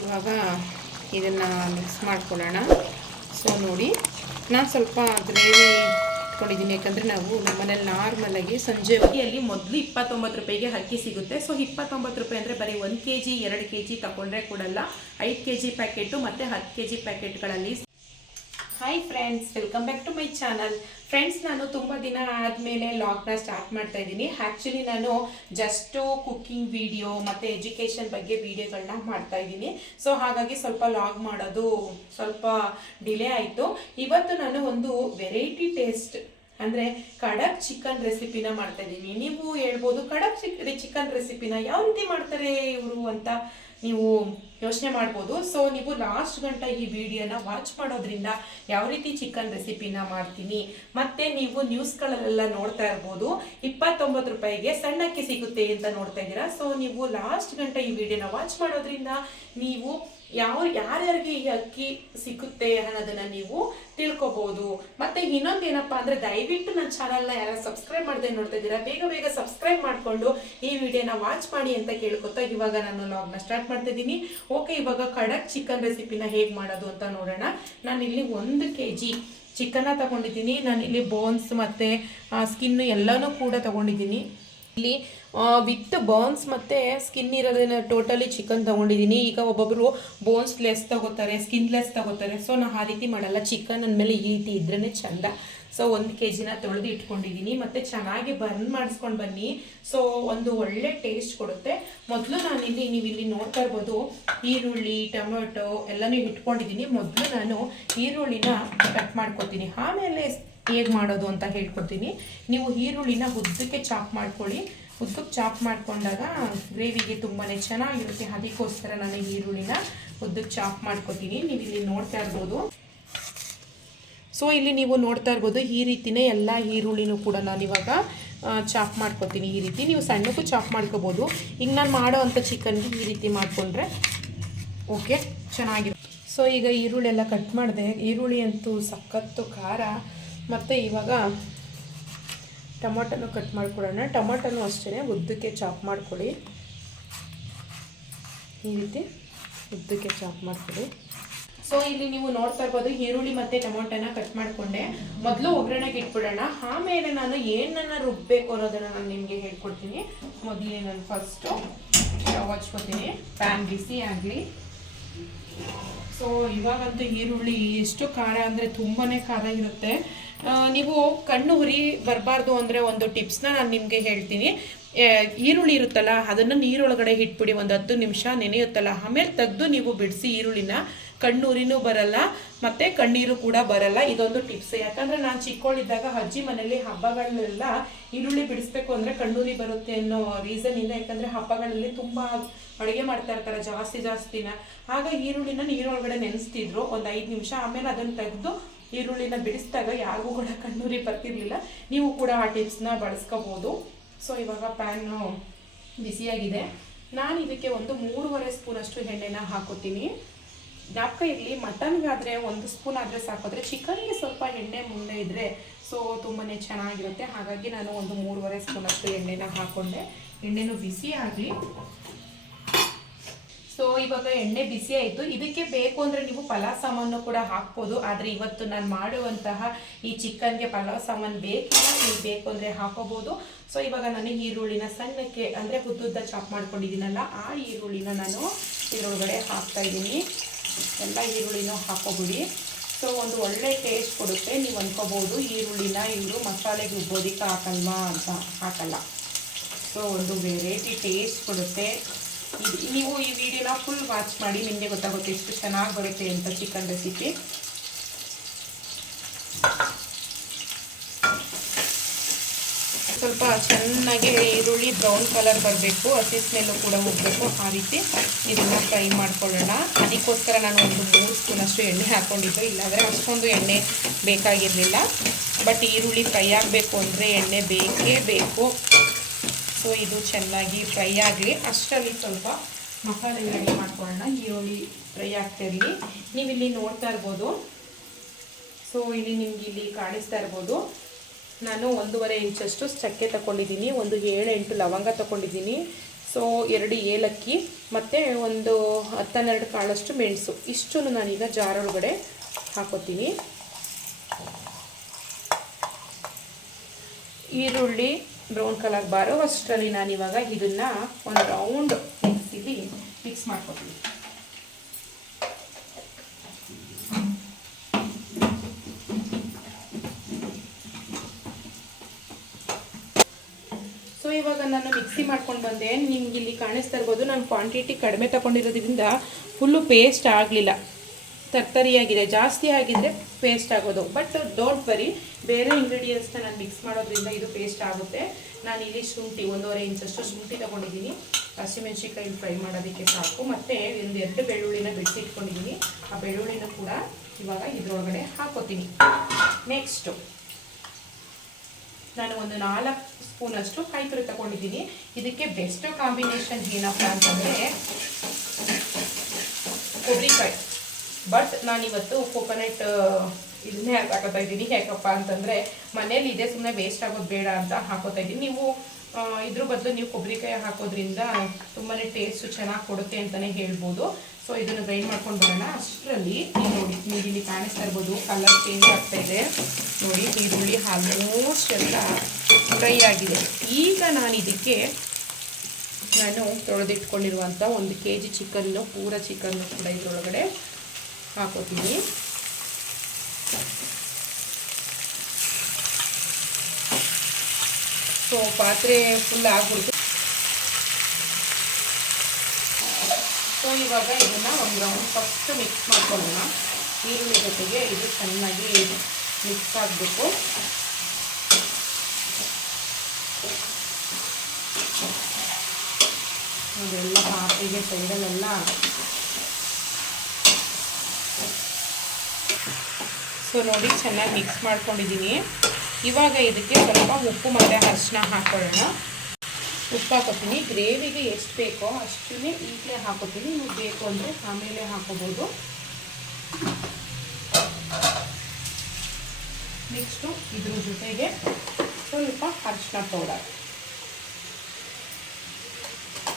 ಇವಾಗ ಇದನ್ನು ಮಿಕ್ಸ್ ಮಾಡ್ಕೊಳ್ಳೋಣ. ಸೊ ನೋಡಿ, ನಾನು ಸ್ವಲ್ಪ ಗ್ರೇವಿ ಇಟ್ಕೊಂಡಿದ್ದೀನಿ, ಯಾಕಂದರೆ ನಾವು ನಮ್ಮನೇಲಿ ನಾರ್ಮಲಾಗಿ ಸಂಜೆ ಹೊತ್ತಿಯಲ್ಲಿ ಮೊದಲು 29 ರೂಪಾಯಿಗೆ ಅಕ್ಕಿ ಸಿಗುತ್ತೆ. ಸೊ 29 ರೂಪಾಯಿ ಅಂದರೆ ಬರೀ 1 kg 2 kg ತಗೊಂಡ್ರೆ ಕೊಡಲ್ಲ, 5 kg ಪ್ಯಾಕೆಟು ಮತ್ತು 10 kg ಪ್ಯಾಕೆಟ್ಗಳಲ್ಲಿ. Hi friends, welcome back to my channel. Friends, ನಾನು ತುಂಬ ದಿನ ಆದಮೇಲೆ ಲಾಗ್ನ ಸ್ಟಾರ್ಟ್ ಮಾಡ್ತಾ ಇದ್ದೀನಿ. ಆ್ಯಕ್ಚುಲಿ ನಾನು ಜಸ್ಟು ಕುಕ್ಕಿಂಗ್ ವಿಡಿಯೋ ಮತ್ತು ಎಜುಕೇಷನ್ ಬಗ್ಗೆ ವಿಡಿಯೋಗಳನ್ನ ಮಾಡ್ತಾ ಇದ್ದೀನಿ. ಸೊ ಹಾಗಾಗಿ ಸ್ವಲ್ಪ ಲಾಗ್ ಮಾಡೋದು ಸ್ವಲ್ಪ ಡಿಲೇ ಆಯಿತು. ಇವತ್ತು ನಾನು ಒಂದು ವೆರೈಟಿ ಟೇಸ್ಟ್ ಅಂದರೆ ಕಡಕ್ ಚಿಕನ್ ರೆಸಿಪಿನ ಮಾಡ್ತಾ ಇದ್ದೀನಿ. ನೀವು ಹೇಳ್ಬೋದು, ಕಡಕ್ ಚಿಕನ್ ರೆಸಿಪಿನ ಯಾವ ರೀತಿ ಮಾಡ್ತಾರೆ ಇವರು ಅಂತ ನೀವು ಯೋಚನೆ ಮಾಡ್ಬೋದು. ಸೊ ನೀವು ಲಾಸ್ಟ್ ಗಂಟ ಈ ವಿಡಿಯೋನ ವಾಚ್ ಮಾಡೋದ್ರಿಂದ ಯಾವ ರೀತಿ ಚಿಕನ್ ರೆಸಿಪಿನ ಮಾಡ್ತೀನಿ, ಮತ್ತು ನೀವು ನ್ಯೂಸ್ಗಳಲ್ಲೆಲ್ಲ ನೋಡ್ತಾ ಇರ್ಬೋದು 29 ರೂಪಾಯಿಗೆ ಸಣ್ಣಕ್ಕೆ ಸಿಗುತ್ತೆ ಅಂತ ನೋಡ್ತಾ ಇದ್ದೀರಾ. ಸೊ ನೀವು ಲಾಸ್ಟ್ ಗಂಟ ಈ ವಿಡಿಯೋನ ವಾಚ್ ಮಾಡೋದ್ರಿಂದ ನೀವು ಯಾರ್ಯಾರಿಗೆ ಈ ಅಕ್ಕಿ ಸಿಗುತ್ತೆ ಅನ್ನೋದನ್ನ ನೀವು ತಿಳ್ಕೊಬಹುದು. ಮತ್ತೆ ಇನ್ನೊಂದು ಏನಪ್ಪಾ ಅಂದ್ರೆ, ದಯವಿಟ್ಟು ನನ್ನ ಚಾನಲ್ನ ಯಾರು ಸಬ್ಸ್ಕ್ರೈಬ್ ಮಾಡದೆ ನೋಡ್ತಾ ಇದ್ದೀರಾ, ಬೇಗ ಸಬ್ಸ್ಕ್ರೈಬ್ ಮಾಡಿಕೊಂಡು ಈ ವಿಡಿಯೋನ ವಾಚ್ ಮಾಡಿ ಅಂತ ಕೇಳ್ಕೊತಾ ಇವಾಗ ನಾನು ಲಾಗ್ನ ಸ್ಟಾರ್ಟ್ ಮಾಡ್ತಾ ಇದ್ದೀನಿ. ಓಕೆ, ಇವಾಗ ಕಡಕ್ ಚಿಕನ್ ರೆಸಿಪಿನ ಹೇಗೆ ಮಾಡೋದು ಅಂತ ನೋಡೋಣ. ನಾನು ಇಲ್ಲಿ 1 kg ಚಿಕನ್ನ ತಗೊಂಡಿದ್ದೀನಿ. ನಾನು ಇಲ್ಲಿ ಬೋನ್ಸ್ ಮತ್ತು ಸ್ಕಿನ್ ಎಲ್ಲನೂ ಕೂಡ ತಗೊಂಡಿದ್ದೀನಿ. ಇಲ್ಲಿ ವಿತ್ ಬೋನ್ಸ್ ಮತ್ತು ಸ್ಕಿನ್ ಇರೋದನ್ನ ಟೋಟಲಿ ಚಿಕನ್ ತೊಗೊಂಡಿದ್ದೀನಿ. ಈಗ ಒಬ್ಬೊಬ್ಬರು ಬೋನ್ಸ್ ಲೆಸ್ ತಗೋತಾರೆ, ಸ್ಕಿನ್ ಲೆಸ್ ತಗೋತಾರೆ. ಸೊ ನಾನು ಆ ರೀತಿ ಮಾಡಲ್ಲ. ಚಿಕನ್ ಅಂದಮೇಲೆ ಈ ರೀತಿ ಇದ್ರೇ ಚೆಂದ. ಸೊ 1 kgನ ತೊಳೆದು ಇಟ್ಕೊಂಡಿದ್ದೀನಿ. ಮತ್ತು ಚೆನ್ನಾಗಿ ಬರ್ನ್ ಮಾಡಿಸ್ಕೊಂಡು ಬನ್ನಿ. ಸೊ ಒಂದು ಒಳ್ಳೆ ಟೇಸ್ಟ್ ಕೊಡುತ್ತೆ. ಮೊದಲು ನಾನಿಲ್ಲಿ ನೀವಿಲ್ಲಿ ನೋಡ್ತಾ ಇರ್ಬೋದು, ಈರುಳ್ಳಿ ಟೊಮೆಟೊ ಎಲ್ಲನೂ ಇಟ್ಕೊಂಡಿದ್ದೀನಿ. ಮೊದಲು ನಾನು ಈರುಳ್ಳಿನ ಕಟ್ ಮಾಡ್ಕೊತೀನಿ, ಆಮೇಲೆ ಹೇಗೆ ಮಾಡೋದು ಅಂತ ಹೇಳ್ಕೊಡ್ತೀನಿ. ನೀವು ಈರುಳ್ಳಿನ ಉದ್ದಕ್ಕೆ ಚಾಪ್ ಮಾಡ್ಕೊಳ್ಳಿ. ಉದ್ದಕ್ಕೆ ಚಾಪ್ ಮಾಡ್ಕೊಂಡಾಗ ಗ್ರೇವಿಗೆ ತುಂಬಾ ಚೆನ್ನಾಗಿರುತ್ತೆ. ಅದಕ್ಕೋಸ್ಕರ ನಾನು ಈರುಳ್ಳಿನ ಉದ್ದಕ್ಕೆ ಚಾಪ್ ಮಾಡ್ಕೊತೀನಿ. ನೀವು ಇಲ್ಲಿ ನೋಡ್ತಾ ಇರ್ಬೋದು. ಸೊ ಇಲ್ಲಿ ನೀವು ನೋಡ್ತಾ ಇರ್ಬೋದು, ಈ ರೀತಿಯೇ ಎಲ್ಲ ಈರುಳ್ಳಿನೂ ಕೂಡ ನಾನು ಇವಾಗ ಚಾಪ್ ಮಾಡ್ಕೊತೀನಿ. ಈ ರೀತಿ ನೀವು ಸಣ್ಣಕ್ಕೂ ಚಾಪ್ ಮಾಡ್ಕೋಬೋದು. ಈಗ ನಾನು ಮಾಡೋ ಅಂಥ ಚಿಕನ್ಗೆ ಈ ರೀತಿ ಮಾಡಿಕೊಂಡ್ರೆ ಓಕೆ ಚೆನ್ನಾಗಿರುತ್ತೆ. ಸೊ ಈಗ ಈರುಳ್ಳಿ ಎಲ್ಲ ಕಟ್ ಮಾಡಿದೆ. ಈರುಳ್ಳಿ ಅಂತೂ ಸಖತ್ತು ಖಾರ. ಮತ್ತು ಇವಾಗ ಟೊಮೊಟೊನೂ ಕಟ್ ಮಾಡ್ಕೊಳ್ಳೋಣ. ಟೊಮೊಟೊನೂ ಅಷ್ಟೇ ಉದ್ದಕ್ಕೆ ಚಾಪ್ ಮಾಡ್ಕೊಳ್ಳಿ. ಈ ರೀತಿ ಉದ್ದಕ್ಕೆ ಚಾಪ್ ಮಾಡ್ಕೊಳ್ಳಿ. ಸೊ ಇಲ್ಲಿ ನೀವು ನೋಡ್ತಾ ಇರ್ಬೋದು, ಈರುಳ್ಳಿ ಮತ್ತು ಟೊಮೊಟೊನ ಕಟ್ ಮಾಡಿಕೊಂಡೆ. ಮೊದಲು ಒಗ್ಗರಣೆಗೆ ಇಟ್ಬಿಡೋಣ, ಆಮೇಲೆ ನಾನು ಏನನ್ನ ರುಬ್ಬಬೇಕು ಅನ್ನೋದನ್ನು ನಾನು ನಿಮಗೆ ಹೇಳ್ಕೊಡ್ತೀನಿ. ಮೊದಲೇ ನಾನು ಫಸ್ಟು ಸ್ಟವ್ ಹಚ್ಕೊತೀನಿ, ಪ್ಯಾನ್ ಬಿಸಿ ಆಗಲಿ. ಸೊ ಇವಾಗಂತೂ ಈರುಳ್ಳಿ ಎಷ್ಟು ಖಾರ ಅಂದರೆ ತುಂಬಾ ಖಾರ ಇರುತ್ತೆ. ನೀವು ಕಣ್ಣು ಹುರಿ ಬರಬಾರ್ದು ಅಂದರೆ ಒಂದು ಟಿಪ್ಸ್ನ ನಾನು ನಿಮಗೆ ಹೇಳ್ತೀನಿ. ಈರುಳ್ಳಿ ಇರುತ್ತಲ್ಲ, ಅದನ್ನು ನೀರೊಳಗಡೆ ಇಟ್ಬಿಡಿ, ಒಂದು 10 ನಿಮಿಷ ನೆನೆಯುತ್ತಲ್ಲ, ಆಮೇಲೆ ತೆಗೆದು ನೀವು ಬಿಡಿಸಿ ಈರುಳ್ಳಿನ. ಕಣ್ಣುರಿನೂ ಬರಲ್ಲ ಮತ್ತು ಕಣ್ಣೀರು ಕೂಡ ಬರಲ್ಲ. ಇದೊಂದು ಟಿಪ್ಸ್. ಯಾಕಂದರೆ ನಾನು ಚಿಕ್ಕವಳಿದ್ದಾಗ ಅಜ್ಜಿ ಮನೇಲಿ ಹಬ್ಬಗಳಲ್ಲೆಲ್ಲ ಈರುಳ್ಳಿ ಬಿಡಿಸ್ಬೇಕು ಅಂದರೆ ಕಣ್ಣೂರಿ ಬರುತ್ತೆ ಅನ್ನೋ ರೀಸನಿಂದ, ಯಾಕಂದರೆ ಹಬ್ಬಗಳಲ್ಲಿ ತುಂಬ ಅಡುಗೆ ಮಾಡ್ತಾ ಇರ್ತಾರೆ ಜಾಸ್ತಿನ. ಆಗ ಈರುಳ್ಳಿನ ನೀರೊಳಗಡೆ ನೆನೆಸ್ತಿದ್ರು ಒಂದು 5 ನಿಮಿಷ. ಆಮೇಲೆ ಅದನ್ನು ತೆಗೆದು ಈರುಳ್ಳಿನ ಬಿಡಿಸಿದಾಗ ಯಾರಿಗೂ ಕೂಡ ಕಣ್ಣೂರಿ ಬರ್ತಿರ್ಲಿಲ್ಲ. ನೀವು ಕೂಡ ಆ ಟಿಪ್ಸ್ನ ಬಳಸ್ಕೋಬೋದು. ಸೊ ಇವಾಗ ಪ್ಯಾನು ಬಿಸಿಯಾಗಿದೆ. ನಾನು ಇದಕ್ಕೆ ಒಂದು 3.5 ಸ್ಪೂನಷ್ಟು ಎಣ್ಣೆನ ಹಾಕೋತೀನಿ. ಜ್ಞಾಪಕ ಇರಲಿ, ಮಟನ್ಗಾದರೆ 1 ಸ್ಪೂನ್ ಆದರೆ ಸಾಕೋದ್ರೆ, ಚಿಕನ್ಗೆ ಸ್ವಲ್ಪ ಎಣ್ಣೆ ಮುಂದೆ ಇದ್ದರೆ ಸೊ ತುಂಬಾ ಚೆನ್ನಾಗಿರುತ್ತೆ. ಹಾಗಾಗಿ ನಾನು ಒಂದು 3.5 ಸ್ಪೂನಷ್ಟು ಎಣ್ಣೆನ ಹಾಕ್ಕೊಂಡೆ. ಎಣ್ಣೆನೂ ಬಿಸಿ ಆಗಲಿ. ಸೊ ಇವಾಗ ಎಣ್ಣೆ ಬಿಸಿ ಆಯಿತು. ಇದಕ್ಕೆ ಬೇಕು ಅಂದರೆ ನೀವು ಪಲಾವ್ ಸಾಮಾನು ಕೂಡ ಹಾಕ್ಬೋದು. ಆದರೆ ಇವತ್ತು ನಾನು ಮಾಡುವಂತಹ ಈ ಚಿಕನ್ಗೆ ಪಲಾವ್ ಸಾಮಾನು ಬೇಕಿಲ್ಲ, ನೀವು ಬೇಕು ಅಂದರೆ ಹಾಕೋಬೋದು. ಸೊ ಇವಾಗ ನಾನು ಈರುಳ್ಳಿನ ಸಣ್ಣಕ್ಕೆ ಅಂದರೆ ಉದ್ದುದ್ದ ಚಾಪ್ ಮಾಡ್ಕೊಂಡಿದ್ದೀನಲ್ಲ, ಆ ಈರುಳ್ಳಿನ ನಾನು ಇದರೊಳಗಡೆ ಹಾಕ್ತಾಯಿದ್ದೀನಿ. ಎಲ್ಲ ಈರುಳ್ಳಿನೂ ಹಾಕೋಬಿಡಿ. ಸೊ ಒಂದು ಒಳ್ಳೆ ಟೇಸ್ಟ್ ಕೊಡುತ್ತೆ. ನೀವು ಅಂದ್ಕೋಬೋದು ಈರುಳ್ಳಿನ ಇವರು ಮಸಾಲೆಗೆ ರುಬ್ಬೋದಕ್ಕೆ ಹಾಕಲ್ವಾ ಅಂತ, ಹಾಕಲ್ಲ. ಸೊ ಒಂದು ವೆರೈಟಿ ಟೇಸ್ಟ್ ಕೊಡುತ್ತೆ. ನೀವು ಈ ವಿಡಿಯೋನ ಫುಲ್ ವಾಚ್ ಮಾಡಿ, ನಿಮಗೆ ಗೊತ್ತಾಗುತ್ತೆ ಎಷ್ಟು ಚೆನ್ನಾಗಿ ಬರುತ್ತೆ ಅಂತ ಚಿಕನ್ ರೆಸಿಪಿ. ಸ್ವಲ್ಪ ಚೆನ್ನಾಗಿ ಈರುಳ್ಳಿ ಬ್ರೌನ್ ಕಲರ್ ಬರಬೇಕು, ಹಸಿ ಸ್ಮೆಲ್ಲು ಕೂಡ ಹೋಗಬೇಕು. ಆ ರೀತಿ ಇದನ್ನು ಫ್ರೈ ಮಾಡ್ಕೊಳ್ಳೋಣ. ಅದಕ್ಕೋಸ್ಕರ ನಾನು ಒಂದು 3 ಸ್ಪೂನಷ್ಟು ಎಣ್ಣೆ ಹಾಕ್ಕೊಂಡಿದ್ದು, ಇಲ್ಲಾಂದರೆ ಅಷ್ಟೊಂದು ಎಣ್ಣೆ ಬೇಕಾಗಿರಲಿಲ್ಲ. ಬಟ್ ಈರುಳ್ಳಿ ಫ್ರೈ ಆಗಬೇಕು ಅಂದರೆ ಎಣ್ಣೆ ಬೇಕೇ ಬೇಕು. ಸೊ ಇದು ಚೆನ್ನಾಗಿ ಫ್ರೈ ಆಗಲಿ. ಅಷ್ಟರಲ್ಲಿ ಸ್ವಲ್ಪ ಮಸಾಲೆ ರೆಡಿ ಮಾಡ್ಕೊಳ್ಳೋಣ. ಈರುಳ್ಳಿ ಫ್ರೈ ಆಗ್ತಿರಲಿ. ನೀವಿಲ್ಲಿ ನೋಡ್ತಾ ಇರ್ಬೋದು. ಸೊ ಇಲ್ಲಿ ನಿಮ್ಗೆ ಇಲ್ಲಿ ಕಾಣಿಸ್ತಾ ಇರ್ಬೋದು, ನಾನು 1.5 ಇಂಚಷ್ಟು ಚಕ್ಕೆ ತಗೊಂಡಿದ್ದೀನಿ, ಒಂದು 7-8 ಲವಂಗ ತಗೊಂಡಿದ್ದೀನಿ. ಸೊ 2 ಏಲಕ್ಕಿ ಮತ್ತು ಒಂದು 10-12 ಕಾಳಷ್ಟು ಮೆಣಸು, ಇಷ್ಟನ್ನು ನಾನೀಗ ಜಾರೊಳಗಡೆ ಹಾಕೋತೀನಿ. ಈರುಳ್ಳಿ ಬ್ರೌನ್ ಕಲರ್ ಬಾರೋ ಅಷ್ಟರಲ್ಲಿ ನಾನಿವಾಗ ಇದನ್ನು ಒಂದು ರೌಂಡ್ ಮಿಕ್ಸಿಲಿ ಮಿಕ್ಸ್ ಮಾಡ್ಕೊತೀನಿ. ಸೊ ಇವಾಗ ನಾನು ಮಿಕ್ಸಿ ಮಾಡ್ಕೊಂಡು ಬಂದೆ. ನಿಮ್ಗೆ ಇಲ್ಲಿ ಕಾಣಿಸ್ತಾ ಇರ್ಬೋದು, ನಾನು ಕ್ವಾಂಟಿಟಿ ಕಡಿಮೆ ತಗೊಂಡಿರೋದ್ರಿಂದ ಫುಲ್ಲು ಪೇಸ್ಟ್ ಆಗಲಿಲ್ಲ, ತರ್ತರಿಯಾಗಿದೆ. ಜಾಸ್ತಿ ಆಗಿದ್ರೆ ಪೇಸ್ಟ್ ಆಗೋದು. ಬಟ್ ಡೋಂಟ್ ವರಿ, ಬೇರೆ ಇಂಗ್ರೀಡಿಯೆಂಟ್ಸ್ನ ನಾನು ಮಿಕ್ಸ್ ಮಾಡೋದ್ರಿಂದ ಇದು ಪೇಸ್ಟ್ ಆಗುತ್ತೆ. ನಾನು ಇಲ್ಲಿ ಶುಂಠಿ 1.5 ಇಂಚಷ್ಟು ಶುಂಠಿ ತೊಗೊಂಡಿದ್ದೀನಿ, ಹಸಿಮೆಣ್ಸಿಕಾಯಿ ಫ್ರೈ ಮಾಡೋದಕ್ಕೆ ಸಾಕು. ಮತ್ತು 2 ಬೆಳ್ಳುಳ್ಳಿನ ಬಿಡಿಸಿಟ್ಕೊಂಡಿದ್ದೀನಿ, ಆ ಬೆಳ್ಳುಳ್ಳಿನ ಕೂಡ ಇವಾಗ ಇದ್ರೊಳಗಡೆ ಹಾಕೋತೀನಿ. ನೆಕ್ಸ್ಟು ನಾನು ಒಂದು 4 ಸ್ಪೂನಷ್ಟು ಕಾಯಿ ತುರಿ ತಗೊಂಡಿದ್ದೀನಿ. ಇದಕ್ಕೆ ಬೆಸ್ಟ್ ಕಾಂಬಿನೇಷನ್ ಏನಪ್ಪ ಅಂತಂದರೆ ಕೊಬ್ಬರಿಕಾಯಿ. ಬಟ್ ನಾನಿವತ್ತು ಕೋಕೋನಟ್ ಇದನ್ನೇ ಹಾಕೋತಾ ಇದ್ದೀನಿ. ಯಾಕಪ್ಪ ಅಂತಂದರೆ ಮನೇಲಿ ಇದೆ, ಸುಮ್ಮನೆ ವೇಸ್ಟ್ ಆಗೋದು ಬೇಡ ಅಂತ ಹಾಕೋತಾ ಇದ್ದೀನಿ. ನೀವು ಇದ್ರ ಬದಲು ನೀವು ಕೊಬ್ಬರಿಕಾಯಿ ಹಾಕೋದ್ರಿಂದ ತುಂಬಾ ಟೇಸ್ಟು ಚೆನ್ನಾಗಿ ಕೊಡುತ್ತೆ ಅಂತಲೇ ಹೇಳ್ಬೋದು. ಸೊ ಇದನ್ನು ಗ್ರೈಂಡ್ ಮಾಡ್ಕೊಂಡು ಬರೋಣ. ಅಷ್ಟರಲ್ಲಿ ನೋಡಿ, ನೀವು ಇಲ್ಲಿ ಕಾಣಿಸ್ತಾ ಇರ್ಬೋದು, ಕಲರ್ ಚೇಂಜ್ ಆಗ್ತಾ ಇದೆ ನೋಡಿ. ಈರುಳ್ಳಿ ಆಲ್ಮೋಸ್ಟ್ ಎಲ್ಲ ಫ್ರೈ ಆಗಿದೆ. ಈಗ ನಾನು ಇದಕ್ಕೆ ತೊಳೆದಿಟ್ಕೊಂಡಿರುವಂಥ 1 kg ಚಿಕನ್ನು, ಪೂರ ಚಿಕನ್ನು ಕೂಡ ಇದರೊಳಗಡೆ ಹಾಕೋತೀನಿ. ಸೊ ಪಾತ್ರೆ ಫುಲ್ ಆಗ್ಬಿಡ್ತು. ಸೊ ಇವಾಗ ಇದನ್ನು ಒಂದು ರೌಂಡ್ ಫಸ್ಟ್ ಮಿಕ್ಸ್ ಮಾಡ್ಕೊಳ್ಳೋಣ. ಈರುಳ್ಳಿ ಜೊತೆಗೆ ಇದು ಚೆನ್ನಾಗಿ ಮಿಕ್ಸ್ ಆಗಬೇಕು. ಅದೆಲ್ಲ ಪಾತ್ರೆಗೆ ಸೈಡಲ್ಲೆಲ್ಲ ಸೊ ನೋಡಿ ಚೆನ್ನಾಗಿ ಮಿಕ್ಸ್ ಮಾಡ್ಕೊಂಡಿದ್ದೀನಿ. ಇವಾಗ ಇದಕ್ಕೆ ಸ್ವಲ್ಪ ಉಪ್ಪು ಮತ್ತು ಅರಿಶಿನ ಹಾಕೊಳ್ಳೋಣ. ಉಪ್ಪು ಹಾಕೋತೀನಿ. ಗ್ರೇವಿಗೆ ಎಷ್ಟು ಬೇಕೋ ಅಷ್ಟನ್ನೇ ಈಗಲೇ ಹಾಕೋತೀನಿ. ನೀವು ಬೇಕು ಅಂದರೆ ಆಮೇಲೆ ಹಾಕೋಬೋದು. ನೆಕ್ಸ್ಟು ಇದ್ರ ಜೊತೆಗೆ ಸ್ವಲ್ಪ ಅರಿಶಿನ ಪೌಡರ್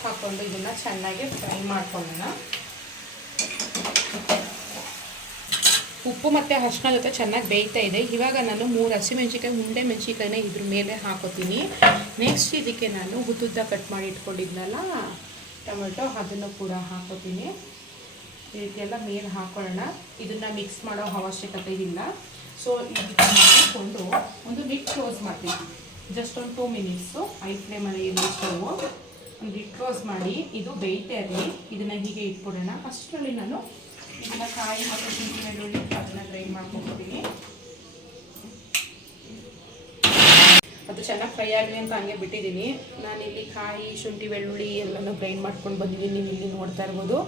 ಹಾಕ್ಕೊಂಡು ಇದನ್ನು ಚೆನ್ನಾಗಿ ಫ್ರೈ ಮಾಡ್ಕೊಳ್ಳೋಣ. ಉಪ್ಪು ಮತ್ತು ಅರಿಶಿನ ಜೊತೆ ಚೆನ್ನಾಗಿ ಬೇಯ್ತಾ ಇದೆ. ಇವಾಗ ನಾನು 3 ಹಸಿಮೆಣ್ಸಿಕಾಯಿ, ಉಂಡೆ ಮೆಣಸಿಕಾಯಿನ ಇದ್ರ ಮೇಲೆ ಹಾಕೋತೀನಿ. ನೆಕ್ಸ್ಟ್ ಇದಕ್ಕೆ ನಾನು ಉದ್ದುದ್ದ ಕಟ್ ಮಾಡಿ ಇಟ್ಕೊಂಡಿದ್ನಲ್ಲ ಟೊಮೆಟೊ, ಅದನ್ನು ಕೂಡ ಹಾಕೋತೀನಿ. ಇದಕ್ಕೆಲ್ಲ ಮೇಲೆ ಹಾಕೊಳ್ಳೋಣ. ಇದನ್ನು ಮಿಕ್ಸ್ ಮಾಡೋ ಅವಶ್ಯಕತೆ ಇಲ್ಲ. ಸೊ ಇದಕ್ಕೆ ಮಾಡಿಕೊಂಡು ಒಂದು ಲಿಡ್ ಕ್ಲೋಸ್ ಮಾಡ್ತೀನಿ. ಜಸ್ಟ್ ಒಂದು 2 ಮಿನಿಟ್ಸು ಐ ಫ್ಲೇಮಲ್ಲಿ ಇರಲಿ ಸ್ಟವ್. ಒಂದು ಲಿಡ್ ಕ್ಲೋಸ್ ಮಾಡಿ ಇದು ಬೇಯ್ತಾ ಇರಲಿ. ಇದನ್ನು ಹೀಗೆ ಇಟ್ಬಿಡೋಣ. ಅಷ್ಟರಲ್ಲಿ ನಾನು ಇದನ್ನ ಕಾಯಿ ಮತ್ತು ಶುಂಠಿ ಬೆಳ್ಳುಳ್ಳಿ ಅದನ್ನು ಗ್ರೈಂಡ್ ಮಾಡ್ಕೊಳ್ತೀನಿ. ಅದು ಚೆನ್ನಾಗಿ ಫ್ರೈ ಆಗಲಿ ಅಂತ ಹಂಗೆ ಬಿಟ್ಟಿದ್ದೀನಿ. ನಾನಿಲ್ಲಿ ಕಾಯಿ, ಶುಂಠಿ, ಬೆಳ್ಳುಳ್ಳಿ ಎಲ್ಲನೂ ಗ್ರೈಂಡ್ ಮಾಡ್ಕೊಂಡು ಬಂದಿದ್ದೀನಿ, ನೀವು ಇಲ್ಲಿ ನೋಡ್ತಾ ಇರ್ಬೋದು.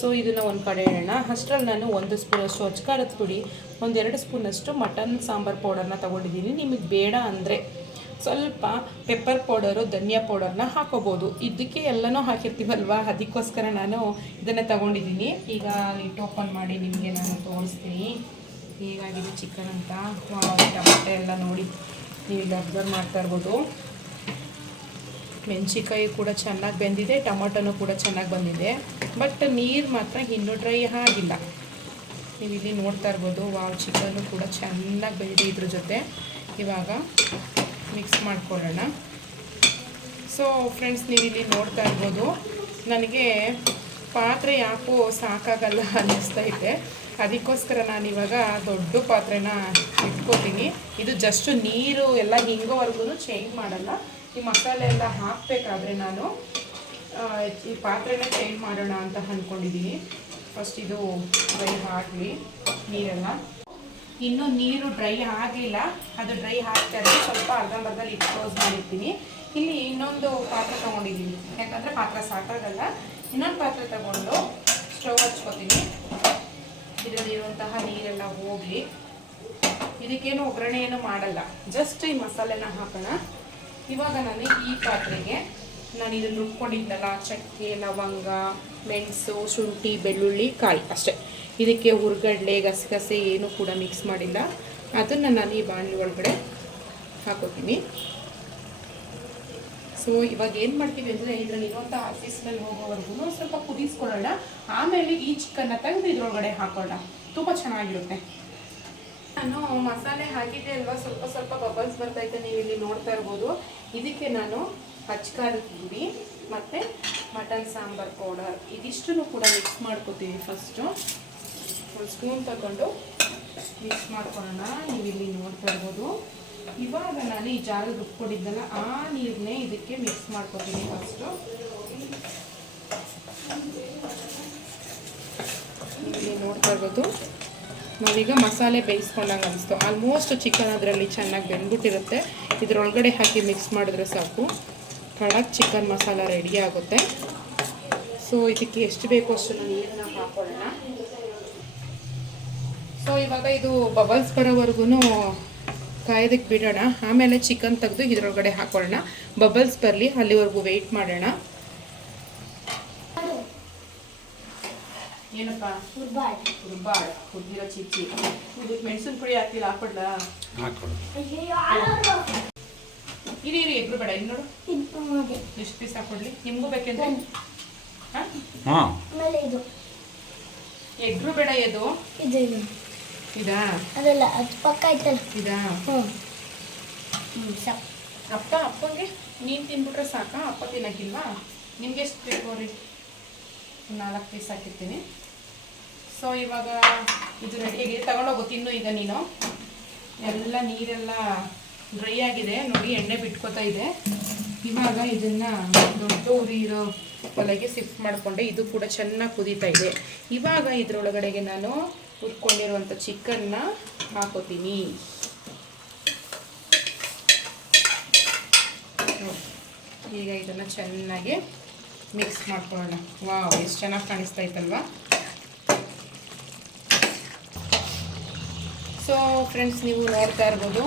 ಸೊ ಇದನ್ನು ಒಂದು ಕಡೆ ಇಡೋಣ. ಅಷ್ಟರಲ್ಲಿ ನಾನು 1 ಸ್ಪೂನಷ್ಟು ಅಚ್ಕಾರದ ಪುಡಿ, 1-2 ಸ್ಪೂನಷ್ಟು ಮಟನ್ ಸಾಂಬಾರು ಪೌಡರ್ನ ತೊಗೊಂಡಿದ್ದೀನಿ. ನಿಮಗೆ ಬೇಡ ಅಂದರೆ ಸ್ವಲ್ಪ ಪೆಪ್ಪರ್ ಪೌಡರು, ಧನಿಯಾ ಪೌಡರ್ನ ಹಾಕೋಬೋದು. ಇದಕ್ಕೆ ಎಲ್ಲನೂ ಹಾಕಿರ್ತೀವಲ್ವ, ಅದಕ್ಕೋಸ್ಕರ ನಾನು ಇದನ್ನು ತಗೊಂಡಿದ್ದೀನಿ. ಈಗ ಇಟ್ಟು ಓಪನ್ ಮಾಡಿ ನಿಮಗೆ ನಾನು ತೋರಿಸ್ತೀನಿ ಹೇಗಾಗಿದೆ ಚಿಕನ್ ಅಂತ. ಟೊಮೆಟೊ ಎಲ್ಲ ನೋಡಿ ನೀವು ಇಲ್ಲಿ ಅಬ್ಸರ್ವ್ ಮಾಡ್ತಾ ಇರ್ಬೋದು. ಮೆಣಸಿಕಾಯಿ ಕೂಡ ಚೆನ್ನಾಗಿ ಬೆಂದಿದೆ, ಟೊಮೊಟೊನೂ ಕೂಡ ಚೆನ್ನಾಗಿ ಬಂದಿದೆ. ಬಟ್ ನೀರು ಮಾತ್ರ ಇನ್ನೂ ಡ್ರೈ ಆಗಿಲ್ಲ. ನೀವು ಇಲ್ಲಿ ನೋಡ್ತಾ ಇರ್ಬೋದು. ಚಿಕನ್ನು ಕೂಡ ಚೆನ್ನಾಗಿ ಬೆಂದಿದೆ ಇದ್ರ ಜೊತೆ. ಇವಾಗ ಮಿಕ್ಸ್ ಮಾಡ್ಕೊಳ್ಳೋಣ. ಸೊ ಫ್ರೆಂಡ್ಸ್, ನೀವು ಇಲ್ಲಿ ನೋಡ್ತಾ ಇರ್ಬೋದು, ನನಗೆ ಪಾತ್ರೆ ಯಾಕೋ ಸಾಕಾಗಲ್ಲ ಅನ್ನಿಸ್ತೈತೆ. ಅದಕ್ಕೋಸ್ಕರ ನಾನಿವಾಗ ದೊಡ್ಡ ಪಾತ್ರೆನ ಇಟ್ಕೋತೀನಿ. ಇದು ಜಸ್ಟ್ ನೀರು ಎಲ್ಲ ಹಿಂಗೋವರೆಗೂ ಚೇಂಜ್ ಮಾಡಲ್ಲ. ಈ ಮಸಾಲೆ ಎಲ್ಲ ಹಾಕಬೇಕಾದ್ರೆ ನಾನು ಈ ಪಾತ್ರೆನ ಚೇಂಜ್ ಮಾಡೋಣ ಅಂತ ಅಂದ್ಕೊಂಡಿದ್ದೀನಿ. ಫಸ್ಟ್ ಇದು ಡ್ರೈ ಆಗಲಿ ನೀರೆಲ್ಲ. ಇನ್ನೂ ನೀರು ಡ್ರೈ ಆಗಲಿಲ್ಲ, ಅದು ಡ್ರೈ ಆಗ್ತಾ ಇದ್ರೆ ಸ್ವಲ್ಪ ಅರ್ಧಂಬರ್ಧ ಲಿಡ್ ಕ್ಲೋಸ್ ಮಾಡಿರ್ತೀನಿ. ಇಲ್ಲಿ ಇನ್ನೊಂದು ಪಾತ್ರೆ ತೊಗೊಂಡಿದ್ದೀನಿ, ಯಾಕಂದರೆ ಪಾತ್ರೆ ಸಾಕಾಗಲ್ಲ. ಇನ್ನೊಂದು ಪಾತ್ರೆ ತಗೊಂಡು ಸ್ಟವ್ ಹಚ್ಕೋತೀನಿ. ಇದರಲ್ಲಿರುವಂತಹ ನೀರೆಲ್ಲ ಹೋಗಲಿ. ಇದಕ್ಕೇನು ಒಗ್ಗರಣೆ ಏನು ಮಾಡಲ್ಲ, ಜಸ್ಟ್ ಈ ಮಸಾಲೆನ ಹಾಕೋಣ. ಇವಾಗ ನಾನು ಈ ಪಾತ್ರೆಗೆ ನಾನು ಇದನ್ನು ರುಬ್ಕೊಂಡಿದ್ದಲ್ಲ, ಚಕ್ಕೆ, ಲವಂಗ, ಮೆಣಸು, ಶುಂಠಿ, ಬೆಳ್ಳುಳ್ಳಿ, ಕಾಯಿ ಅಷ್ಟೇ. ಇದಕ್ಕೆ ಹುರ್ಗಡ್ಲೆ, ಗಸಗಸೆ ಏನು ಕೂಡ ಮಿಕ್ಸ್ ಮಾಡಿಲ್ಲ. ಅದನ್ನು ನಾನು ಈ ಬಾಣಲಿ ಒಳಗಡೆ ಹಾಕೋತೀನಿ. ಸೊ ಇವಾಗ ಏನು ಮಾಡ್ತೀವಿ ಅಂದರೆ ಇದರಲ್ಲಿ ಇರುವಂಥ ಆಫೀಸ್ನಲ್ಲಿ ಹೋಗೋವರೆಗೂ ಸ್ವಲ್ಪ ಕುದಿಸ್ಕೊಳ್ಳೋಣ. ಆಮೇಲೆ ಈ ಚಿಕನ್ನ ತೆಗೆದು ಇದ್ರೊಳಗಡೆ ಹಾಕೋಣ. ತುಂಬ ಚೆನ್ನಾಗಿರುತ್ತೆ. ನಾನು ಮಸಾಲೆ ಹಾಕಿದ್ದೆ ಅಲ್ವಾ, ಸ್ವಲ್ಪ ಸ್ವಲ್ಪ ಬಬಲ್ಸ್ ಬರ್ತೈತೆ, ನೀವು ಇಲ್ಲಿ ನೋಡ್ತಾ ಇರ್ಬೋದು. ಇದಕ್ಕೆ ನಾನು ಅಚ್ಕಾರದ ಪುಡಿ ಮತ್ತು ಮಟನ್ ಸಾಂಬಾರ್ ಪೌಡರ್ ಇದಿಷ್ಟನ್ನು ಕೂಡ ಮಿಕ್ಸ್ ಮಾಡ್ಕೋತೀವಿ. ಫಸ್ಟು ಒಂದು ಸ್ಪೂನ್ ತಗೊಂಡು ಮಿಕ್ಸ್ ಮಾಡ್ಕೊಳ್ಳೋಣ. ನೀವು ಇಲ್ಲಿ ನೋಡ್ತಾ ಇರ್ಬೋದು. ಇವಾಗ ನಾನು ಈ ಜಾರಲ್ಲಿ ರುಬ್ಕೊಂಡಿದ್ದಲ್ಲ ಆ ನೀರನ್ನೇ ಇದಕ್ಕೆ ಮಿಕ್ಸ್ ಮಾಡ್ಕೊತೀನಿ. ಫಸ್ಟು ಇಲ್ಲಿ ನೋಡ್ತಾ ಇರ್ಬೋದು. ನಾವೀಗ ಮಸಾಲೆ ಬೇಯಿಸ್ಕೊಂಡಂಗೆ ಅನಿಸ್ತು. ಆಲ್ಮೋಸ್ಟ್ ಚಿಕನ್ ಅದರಲ್ಲಿ ಚೆನ್ನಾಗಿ ಬೆಂದ್ಬಿಟ್ಟಿರುತ್ತೆ. ಇದರೊಳಗಡೆ ಹಾಕಿ ಮಿಕ್ಸ್ ಮಾಡಿದ್ರೆ ಸಾಕು, ಕಡಕ್ ಚಿಕನ್ ಮಸಾಲ ರೆಡಿ ಆಗುತ್ತೆ. ಸೊ ಇದಕ್ಕೆ ಎಷ್ಟು ಬೇಕೋ ಅಷ್ಟು ನೀರನ್ನ ಹಾಕೊಳ್ಳೋಣ. ಸೊ ಇವಾಗ ಇದು ಬಬಲ್ಸ್ ಬರೋವರೆಗೂ ಕಾಯೋದಕ್ಕೆ ಬಿಡೋಣ. ಆಮೇಲೆ ಚಿಕನ್ ತೆಗೆದು ಇದರೊಳಗಡೆ ಹಾಕೊಳ್ಳೋಣ. ಬಬಲ್ಸ್ ಬರಲಿ, ಅಲ್ಲಿವರೆಗೂ ವೆಯ್ಟ್ ಮಾಡೋಣ. ಏನಪ್ಪ ರುಬ್ಬಾಡ್ ಹುಡ್ಗಿರೋ ಚಿಚ್ಚಿ ಮೆಣಸಿನ ಪುಡಿ ಹಾಕ್ತಿಲ್ಲ, ಹಾಕೊಡ್ಲಾ? ಇರಿ ಎಗ್ರು ಬೇಡ. ಇಲ್ಲಿ ನೋಡು ಎಷ್ಟು ಪೀಸ್ ಹಾಕೊಡ್ಲಿ, ನಿಮಗೂ ಬೇಕೆಂದ್ರೆ. ಎಗ್ರು ಬೇಡ. ಇದು ಇದಾ ಅದಲ್ಲ, ಅದು ಪಕ್ಕ ಆಯ್ತಲ್ಲ. ಇದಾ ಅಪ್ಪಂಗೆ ನೀನು ತಿನ್ಬಿಟ್ರೆ ಸಾಕಾ? ಅಪ್ಪ ತಿನ್ನಕ್ಕಿಲ್ವಾ? ನಿಮ್ಗೆ ಎಷ್ಟು ಬೇಕು ರೀ? 4 ಪೀಸ್ ಹಾಕಿರ್ತೀನಿ. ಸೊ ಇವಾಗ ಇದು ರೆಡಿಯಾಗಿದೆ, ತಗೊಂಡೋಗು ತಿನ್ನು. ಈಗ ನೀನು ಎಲ್ಲ ನೀರೆಲ್ಲ ಡ್ರೈ ಆಗಿದೆ ನೋಡಿ, ಎಣ್ಣೆ ಬಿಟ್ಕೋತಾ ಇದೆ. ಇವಾಗ ಇದನ್ನು ದೊಡ್ಡ ಉರಿ ಇರೋ ಒಲೆಗೆ ಶಿಫ್ಟ್ ಮಾಡಿಕೊಂಡೆ. ಇದು ಕೂಡ ಚೆನ್ನಾಗಿ ಕುದೀತಾ ಇದೆ. ಇವಾಗ ಇದರೊಳಗಡೆಗೆ ನಾನು ಹುರ್ಕೊಂಡಿರುವಂಥ ಚಿಕನ್ನ ಹಾಕೋತೀನಿ. ಈಗ ಇದನ್ನು ಚೆನ್ನಾಗಿ ಮಿಕ್ಸ್ ಮಾಡ್ಕೊಳ್ಳೋಣ. ವಾವ್, ಎಷ್ಟು ಚೆನ್ನಾಗಿ ಕಾಣಿಸ್ತಾ ಇತ್ತಲ್ವಾ? ಸೊ ಫ್ರೆಂಡ್ಸ್, ನೀವು ನೋಡ್ತಾ ಇರ್ಬೋದು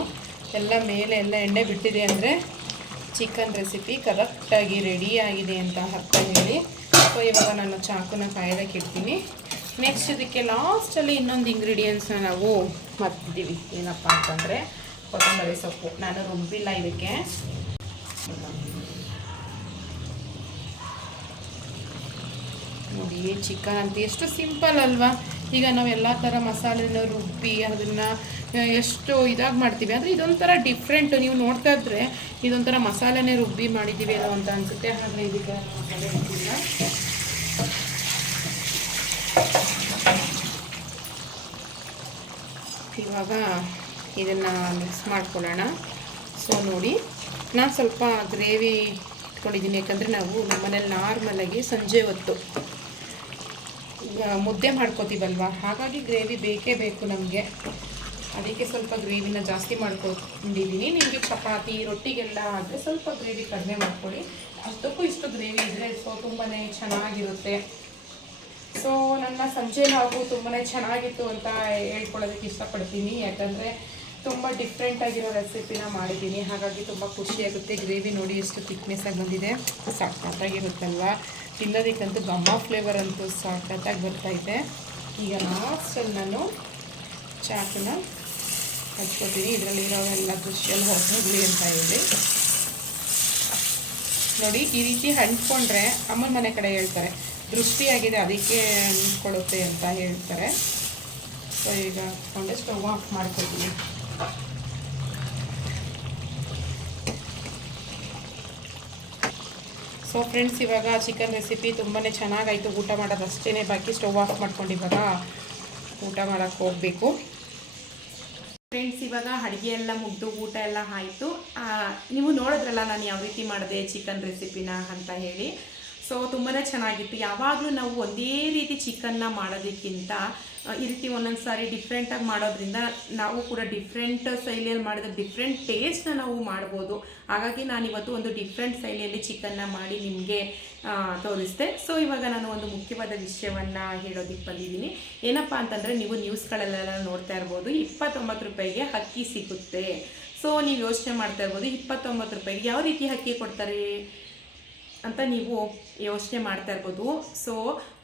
ಎಲ್ಲ ಮೇಲೆ ಎಲ್ಲ ಎಣ್ಣೆ ಬಿಟ್ಟಿದೆ ಅಂದರೆ ಚಿಕನ್ ರೆಸಿಪಿ ಕರೆಕ್ಟಾಗಿ ರೆಡಿ ಆಗಿದೆ ಅಂತ ಅರ್ಥ ಹೇಳಿ. ಸೊ ಇವಾಗ ನಾನು ಚಾಕುನ ಕಾಯೋದಕ್ಕೆ ಇಡ್ತೀನಿ. ನೆಕ್ಸ್ಟ್ ಇದಕ್ಕೆ ಲಾಸ್ಟಲ್ಲಿ ಇನ್ನೊಂದು ಇಂಗ್ರೀಡಿಯೆಂಟ್ಸ್ನ ನಾವು ಮರ್ತಿದ್ದೀವಿ. ಏನಪ್ಪ ಅಂತಂದರೆ ಕೊತ್ತಂಬರಿ ಸೊಪ್ಪು. ನಾನು ರುಬ್ಬಿಲ್ಲ ಇದಕ್ಕೆ. ನೋಡಿ ಚಿಕನ್ ಅಂತ ಎಷ್ಟು ಸಿಂಪಲ್ ಅಲ್ವಾ? ಈಗ ನಾವು ಎಲ್ಲ ಥರ ಮಸಾಲೆನ ರುಬ್ಬಿ ಅದನ್ನು ಎಷ್ಟು ಇದಾಗಿ ಮಾಡ್ತೀವಿ, ಆದರೆ ಇದೊಂಥರ ಡಿಫ್ರೆಂಟು. ನೀವು ನೋಡ್ತಾ ಇದ್ರೆ ಇದೊಂಥರ ಮಸಾಲೆನೇ ರುಬ್ಬಿ ಮಾಡಿದ್ದೀವಿ ಏನೋ ಅಂತ ಅನಿಸುತ್ತೆ. ಆದರೆ ಇದಕ್ಕೆ ಮಸಾಲೆ ರುಬ್ಬಿಲ್ಲ. ಇವಾಗ ಇದನ್ನು ಮಿಕ್ಸ್ ಮಾಡ್ಕೊಳ್ಳೋಣ. ಸೊ ನೋಡಿ, ನಾನು ಸ್ವಲ್ಪ ಗ್ರೇವಿ ಇಟ್ಕೊಂಡಿದ್ದೀನಿ. ಯಾಕಂದರೆ ನಾವು ನಮ್ಮನೇಲಿ ನಾರ್ಮಲಾಗಿ ಸಂಜೆ ಹೊತ್ತು ಮುದ್ದೆ ಮಾಡ್ಕೋತೀವಲ್ವ, ಹಾಗಾಗಿ ಗ್ರೇವಿ ಬೇಕೇ ಬೇಕು ನಮಗೆ. ಅದಕ್ಕೆ ಸ್ವಲ್ಪ ಗ್ರೇವಿನ ಜಾಸ್ತಿ ಮಾಡ್ಕೊಂಡಿದ್ದೀನಿ. ನಿಮಗೆ ಚಪಾತಿ ರೊಟ್ಟಿಗೆಲ್ಲ ಆದರೆ ಸ್ವಲ್ಪ ಗ್ರೇವಿ ಕಡಿಮೆ ಮಾಡ್ಕೊಳ್ಳಿ. ಅಷ್ಟಕ್ಕೂ ಇಷ್ಟು ಗ್ರೇವಿ ಇದ್ದರೆ ಸೊ ತುಂಬಾ ಚೆನ್ನಾಗಿರುತ್ತೆ. ಸೊ ನನ್ನ ಸಂಜೆ ನಾವು ತುಂಬಾ ಚೆನ್ನಾಗಿತ್ತು ಅಂತ ಹೇಳ್ಕೊಳ್ಳೋದಕ್ಕೆ ಇಷ್ಟಪಡ್ತೀನಿ. ಯಾಕಂದರೆ ತುಂಬ ಡಿಫ್ರೆಂಟಾಗಿರೋ ರೆಸಿಪಿನ ಮಾಡಿದ್ದೀನಿ, ಹಾಗಾಗಿ ತುಂಬ ಖುಷಿಯಾಗುತ್ತೆ. ಗ್ರೇವಿ ನೋಡಿ ಎಷ್ಟು ಥಿಕ್ನೆಸ್ಸಾಗಿ ಬಂದಿದೆ, ಸಖತ್ತಾಗಿರುತ್ತಲ್ವ? ತಿನ್ನೋದಕ್ಕಂತೂ ಗಮ್ಮ ಫ್ಲೇವರ್ ಅಂತೂ ಸಖತ್ತಾಗಿ ಬರ್ತಾಯಿದೆ. ಈಗ ಲಾಸ್ಟಲ್ಲಿ ನಾನು ಚಾಕನ್ನ ಹಚ್ಕೋತೀನಿ. ಇದರಲ್ಲಿರೋವೆಲ್ಲ ದೃಶ್ಯಲ್ಲಿ ಹೊರಗೋಗ್ಲಿ ಅಂತ ಹೇಳಿ ನೋಡಿ. ಈ ರೀತಿ ಹಂಚ್ಕೊಂಡ್ರೆ ಅಮ್ಮನ ಮನೆ ಕಡೆ ಹೇಳ್ತಾರೆ ದೃಷ್ಟಿಯಾಗಿದೆ, ಅದಕ್ಕೆ ಅಂದ್ಕೊಳ್ಳುತ್ತೆ ಅಂತ ಹೇಳ್ತಾರೆ. ಸೊ ಈಗ ಹಚ್ಕೊಂಡೆ ಸ್ಟವ್ ಆಫ್ ಮಾಡ್ಕೊತೀನಿ. ಸೊ ಫ್ರೆಂಡ್ಸ್, ಇವಾಗ ಚಿಕನ್ ರೆಸಿಪಿ ತುಂಬಾ ಚೆನ್ನಾಗಾಯಿತು. ಊಟ ಮಾಡೋದು ಅಷ್ಟೇ ಬಾಕಿ. ಸ್ಟವ್ ಆಫ್ ಮಾಡ್ಕೊಂಡು ಇವಾಗ ಊಟ ಮಾಡೋಕ್ಕೆ ಹೋಗಬೇಕು. ಫ್ರೆಂಡ್ಸ್, ಇವಾಗ ಅಡುಗೆ ಎಲ್ಲ ಮುಗಿದು ಊಟ ಎಲ್ಲ ಆಯಿತು. ನೀವು ನೋಡಿದ್ರಲ್ಲ ನಾನು ಯಾವ ರೀತಿ ಮಾಡಿದೆ ಚಿಕನ್ ರೆಸಿಪಿನ ಅಂತ ಹೇಳಿ. ಸೊ ತುಂಬಾ ಚೆನ್ನಾಗಿತ್ತು. ಯಾವಾಗಲೂ ನಾವು ಒಂದೇ ರೀತಿ ಚಿಕನ್ನ ಮಾಡೋದಕ್ಕಿಂತ ಈ ರೀತಿ ಒಂದೊಂದು ಸಾರಿ ಡಿಫ್ರೆಂಟಾಗಿ ಮಾಡೋದ್ರಿಂದ ನಾವು ಕೂಡ ಡಿಫ್ರೆಂಟ್ ಶೈಲಿಯಲ್ಲಿ ಮಾಡಿದ್ರೆ ಡಿಫ್ರೆಂಟ್ ಟೇಸ್ಟ್ನ ನಾವು ಮಾಡ್ಬೋದು. ಹಾಗಾಗಿ ನಾನಿವತ್ತು ಒಂದು ಡಿಫ್ರೆಂಟ್ ಶೈಲಿಯಲ್ಲಿ ಚಿಕನ್ನ ಮಾಡಿ ನಿಮಗೆ ತೋರಿಸಿದೆ. ಸೊ ಇವಾಗ ನಾನು ಒಂದು ಮುಖ್ಯವಾದ ವಿಷಯವನ್ನು ಹೇಳೋದಕ್ಕೆ ಬಂದಿದ್ದೀನಿ. ಏನಪ್ಪ ಅಂತಂದರೆ, ನೀವು ನ್ಯೂಸ್ಗಳಲ್ಲೆಲ್ಲ ನೋಡ್ತಾ ಇರ್ಬೋದು 29 ರೂಪಾಯಿಗೆ ಅಕ್ಕಿ ಸಿಗುತ್ತೆ. ಸೊ ನೀವು ಯೋಚನೆ ಮಾಡ್ತಾ ಇರ್ಬೋದು 29 ರೂಪಾಯಿಗೆ ಯಾವ ರೀತಿ ಅಕ್ಕಿ ಕೊಡ್ತಾರೆ ಅಂತ ನೀವು ಯೋಚನೆ ಮಾಡ್ತಾ ಇರ್ಬೋದು. ಸೊ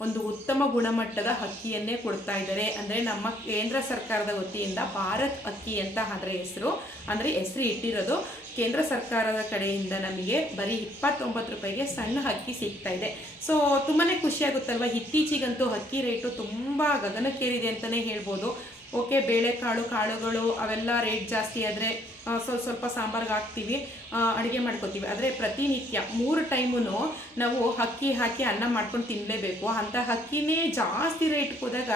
ಒಂದು ಉತ್ತಮ ಗುಣಮಟ್ಟದ ಅಕ್ಕಿಯನ್ನೇ ಕೊಡ್ತಾ ಇದ್ದಾರೆ. ಅಂದರೆ ನಮ್ಮ ಕೇಂದ್ರ ಸರ್ಕಾರದ ವತಿಯಿಂದ ಭಾರತ್ ಅಕ್ಕಿ ಅಂತ ಅದರ ಹೆಸರು, ಅಂದರೆ ಹೆಸರು ಇಟ್ಟಿರೋದು. ಕೇಂದ್ರ ಸರ್ಕಾರದ ಕಡೆಯಿಂದ ನಮಗೆ ಬರೀ 29 ರೂಪಾಯಿಗೆ ಸಣ್ಣ ಅಕ್ಕಿ ಸಿಗ್ತಾ ಇದೆ. ಸೊ ತುಂಬಾ ಖುಷಿಯಾಗುತ್ತಲ್ವ. ಇತ್ತೀಚೆಗಂತೂ ಅಕ್ಕಿ ರೇಟು ತುಂಬ ಗಗನಕ್ಕೇರಿದೆ ಅಂತಲೇ ಹೇಳ್ಬೋದು. ಓಕೆ, ಕಾಳುಗಳು ಅವೆಲ್ಲ ರೇಟ್ ಜಾಸ್ತಿ ಆದರೆ ಸ್ವಲ್ಪ ಸಾಂಬಾರ್ಗೆ ಹಾಕ್ತೀವಿ, ಅಡುಗೆ ಮಾಡ್ಕೋತೀವಿ. ಆದರೆ ಪ್ರತಿನಿತ್ಯ 3 ಟೈಮೂ ನಾವು ಅಕ್ಕಿ ಹಾಕಿ ಅನ್ನ ಮಾಡ್ಕೊಂಡು ತಿನ್ನಲೇಬೇಕು. ಅಂಥ ಅಕ್ಕಿನೇ ಜಾಸ್ತಿ ರೇಟ್ ಹೋದಾಗ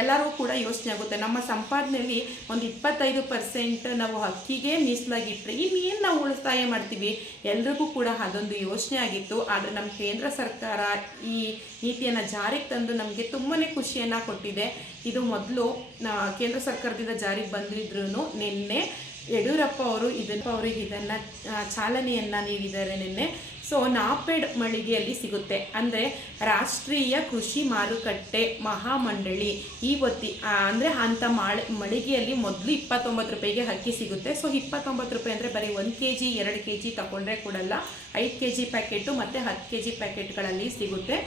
ಎಲ್ಲರೂ ಕೂಡ ಯೋಚನೆ ಆಗುತ್ತೆ. ನಮ್ಮ ಸಂಪಾದನೆಯಲ್ಲಿ ಒಂದು 25% ನಾವು ಅಕ್ಕಿಗೆ ಮೀಸಲಾಗಿಟ್ಟರೆ ಇನ್ನೇನು ನಾವು ಉಳಿತಾಯ ಮಾಡ್ತೀವಿ. ಎಲ್ರಿಗೂ ಕೂಡ ಅದೊಂದು ಯೋಚನೆ ಆಗಿತ್ತು. ಆದರೆ ನಮ್ಮ ಕೇಂದ್ರ ಸರ್ಕಾರ ಈ ನೀತಿಯನ್ನು ಜಾರಿಗೆ ತಂದು ನಮಗೆ ತುಂಬಾ ಖುಷಿಯನ್ನು ಕೊಟ್ಟಿದೆ. ಇದು ಮೊದಲು ಕೇಂದ್ರ ಸರ್ಕಾರದಿಂದ ಜಾರಿಗೆ ಬಂದಿದ್ರೂ ನಿನ್ನೆ ಯಡಿಯೂರಪ್ಪ ಅವರು ಇದನ್ನು ಚಾಲನೆಯನ್ನು ನೀಡಿದ್ದಾರೆ ನಿನ್ನೆ. ಸೊ ನಾಪೆಡ್ ಮಳಿಗೆಯಲ್ಲಿ ಸಿಗುತ್ತೆ, ಅಂದರೆ ರಾಷ್ಟ್ರೀಯ ಕೃಷಿ ಮಾರುಕಟ್ಟೆ ಮಹಾಮಂಡಳಿ ಅಂದರೆ ಅಂಥ ಮಳಿಗೆಯಲ್ಲಿ ಮೊದಲು 29 ರೂಪಾಯಿಗೆ ಅಕ್ಕಿ ಸಿಗುತ್ತೆ. ಸೊ 29 ರೂಪಾಯಿ ಅಂದರೆ ಬರೀ 1 kg 2 kg ತಗೊಂಡ್ರೆ ಕೊಡಲ್ಲ, 5 kg ಪ್ಯಾಕೆಟು ಮತ್ತು 10 kg ಪ್ಯಾಕೆಟ್ಗಳಲ್ಲಿ ಸಿಗುತ್ತೆ.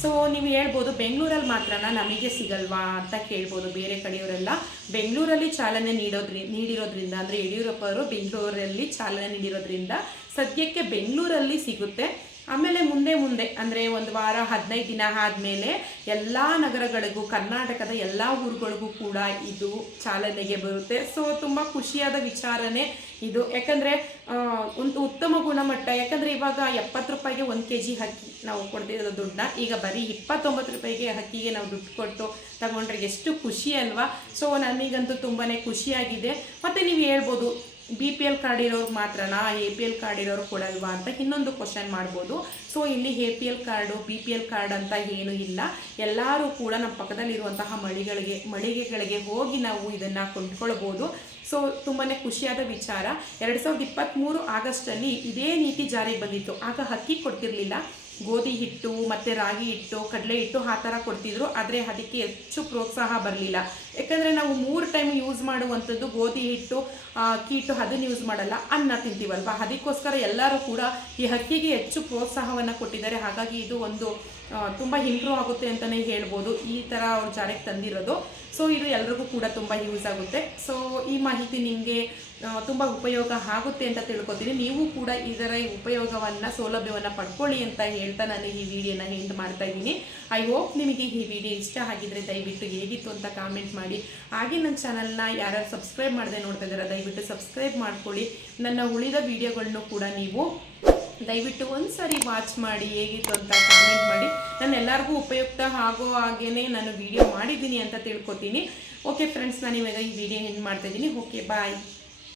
ಸೊ ನೀವು ಹೇಳ್ಬೋದು ಬೆಂಗಳೂರಲ್ಲಿ ಮಾತ್ರನಾ ನಮಗೆ ಸಿಗಲ್ವಾ ಅಂತ ಕೇಳ್ಬೋದು. ಬೇರೆ ಕಡೆಯವರೆಲ್ಲ ಬೆಂಗಳೂರಲ್ಲಿ ಚಾಲನೆ ನೀಡಿರೋದ್ರಿಂದ ಅಂದರೆ ಯಡಿಯೂರಪ್ಪ ಅವರು ಬೆಂಗಳೂರಲ್ಲಿ ಚಾಲನೆ ನೀಡಿರೋದ್ರಿಂದ ಸದ್ಯಕ್ಕೆ ಬೆಂಗಳೂರಲ್ಲಿ ಸಿಗುತ್ತೆ. ಆಮೇಲೆ ಮುಂದೆ ಅಂದರೆ ಒಂದು ವಾರ 15 ದಿನ ಆದಮೇಲೆ ಎಲ್ಲ ನಗರಗಳಿಗೂ ಕರ್ನಾಟಕದ ಎಲ್ಲ ಊರುಗಳಿಗೂ ಕೂಡ ಇದು ಚಾಲನೆಗೆ ಬರುತ್ತೆ. ಸೊ ತುಂಬ ಖುಷಿಯಾದ ವಿಚಾರನೇ ಇದು. ಯಾಕಂದರೆ ಒಂದು ಉತ್ತಮ ಗುಣಮಟ್ಟ. ಯಾಕಂದರೆ ಇವಾಗ 70 ರೂಪಾಯಿಗೆ 1 kg ಅಕ್ಕಿ ನಾವು ಕೊಡ್ತಿರೋದು ದುಡ್ಡನ್ನ ಈಗ ಬರೀ 29 ರೂಪಾಯಿಗೆ ಅಕ್ಕಿಗೆ ನಾವು ದುಡ್ಡು ಕೊಟ್ಟು ತಗೊಂಡ್ರೆ ಎಷ್ಟು ಖುಷಿ ಅಲ್ವಾ. ಸೊ ನನಗಂತೂ ತುಂಬಾ ಖುಷಿಯಾಗಿದೆ. ಮತ್ತು ನೀವು ಹೇಳ್ಬೋದು BPL ಕಾರ್ಡ್ ಇರೋರು ಮಾತ್ರನಾ, APL ಕಾರ್ಡ್ ಇರೋರು ಕೊಡಲ್ವಾ ಅಂತ ಇನ್ನೊಂದು ಕ್ವಶನ್ ಮಾಡ್ಬೋದು. ಸೊ ಇಲ್ಲಿ APL ಕಾರ್ಡು BPL ಕಾರ್ಡ್ ಅಂತ ಏನೂ ಇಲ್ಲ. ಎಲ್ಲರೂ ಕೂಡ ನಮ್ಮ ಪಕ್ಕದಲ್ಲಿರುವಂತಹ ಮಳಿಗೆಗಳಿಗೆ ಹೋಗಿ ನಾವು ಇದನ್ನು ಕೊಂಡ್ಕೊಳ್ಬೋದು. ಸೊ ತುಂಬಾ ಖುಷಿಯಾದ ವಿಚಾರ. 2023 ಆಗಸ್ಟಲ್ಲಿ ಇದೇ ನೀತಿ ಜಾರಿಗೆ ಬಂದಿತ್ತು. ಆಗ ಅಕ್ಕಿ ಕೊಡ್ತಿರ್ಲಿಲ್ಲ, ಗೋಧಿ ಹಿಟ್ಟು ಮತ್ತು ರಾಗಿ ಹಿಟ್ಟು, ಕಡಲೆ ಹಿಟ್ಟು ಆ ಥರ ಕೊಡ್ತಿದ್ರು. ಆದರೆ ಅದಕ್ಕೆ ಹೆಚ್ಚು ಪ್ರೋತ್ಸಾಹ ಬರಲಿಲ್ಲ. ಯಾಕಂದರೆ ನಾವು 3 ಟೈಮ್ ಯೂಸ್ ಮಾಡುವಂಥದ್ದು ಗೋಧಿ ಹಿಟ್ಟು, ಅಕ್ಕಿ ಹಿಟ್ಟು ಅದನ್ನು ಯೂಸ್ ಮಾಡಲ್ಲ, ಅನ್ನ ತಿಂತೀವಲ್ವ. ಅದಕ್ಕೋಸ್ಕರ ಎಲ್ಲರೂ ಕೂಡ ಈ ಅಕ್ಕಿಗೆ ಹೆಚ್ಚು ಪ್ರೋತ್ಸಾಹವನ್ನು ಕೊಟ್ಟಿದ್ದಾರೆ. ಹಾಗಾಗಿ ಇದು ಒಂದು ತುಂಬ ಇಂಪ್ರೂವ್ ಆಗುತ್ತೆ ಅಂತಲೇ ಹೇಳ್ಬೋದು ಈ ಥರ ಅವ್ರು ಜಾರಿಗೆ ತಂದಿರೋದು. ಸೊ ಇದು ಎಲ್ರಿಗೂ ಕೂಡ ತುಂಬ ಯೂಸ್ ಆಗುತ್ತೆ. ಸೊ ಈ ಮಾಹಿತಿ ನಿಮಗೆ ತುಂಬ ಉಪಯೋಗ ಆಗುತ್ತೆ ಅಂತ ತಿಳ್ಕೊತೀನಿ. ನೀವು ಕೂಡ ಇದರ ಉಪಯೋಗವನ್ನು ಸೌಲಭ್ಯವನ್ನು ಪಡ್ಕೊಳ್ಳಿ ಅಂತ ಹೇಳ್ತಾ ನಾನು ಈ ವಿಡಿಯೋನ ಎಂಡ್ ಮಾಡ್ತಾ ಇದ್ದೀನಿ. ಐ ಹೋಪ್ ನಿಮಗೆ ಈ ವಿಡಿಯೋ ಇಷ್ಟ ಆಗಿದ್ದರೆ ದಯವಿಟ್ಟು ಹೇಗಿತ್ತು ಅಂತ ಕಾಮೆಂಟ್ ಮಾಡಿ. ಹಾಗೆ ನನ್ನ ಚಾನಲ್ನ ಯಾರ್ಯಾರು ಸಬ್ಸ್ಕ್ರೈಬ್ ಮಾಡದೆ ನೋಡ್ತಾ ಇದ್ದಾರೆ ದಯವಿಟ್ಟು ಸಬ್ಸ್ಕ್ರೈಬ್ ಮಾಡ್ಕೊಳ್ಳಿ. ನನ್ನ ಉಳಿದ ವಿಡಿಯೋಗಳನ್ನು ಕೂಡ ನೀವು ದಯವಿಟ್ಟು ಒಂದ್ಸರಿ ವಾಚ್ ಮಾಡಿ ಹೇಗಿತ್ತು ಅಂತ ಕಾಮೆಂಟ್ ಮಾಡಿ. ನಾನು ಎಲ್ಲರಿಗೂ ಉಪಯುಕ್ತ ಆಗೋ ಹಾಗೇ ನಾನು ವಿಡಿಯೋ ಮಾಡಿದ್ದೀನಿ ಅಂತ ತಿಳ್ಕೊತೀನಿ. ಓಕೆ ಫ್ರೆಂಡ್ಸ್, ನಾನು ಇವಾಗ ಈ ವಿಡಿಯೋ ಎಂಡ್ ಮಾಡ್ತಾ ಇದ್ದೀನಿ. ಓಕೆ, ಬಾಯ್.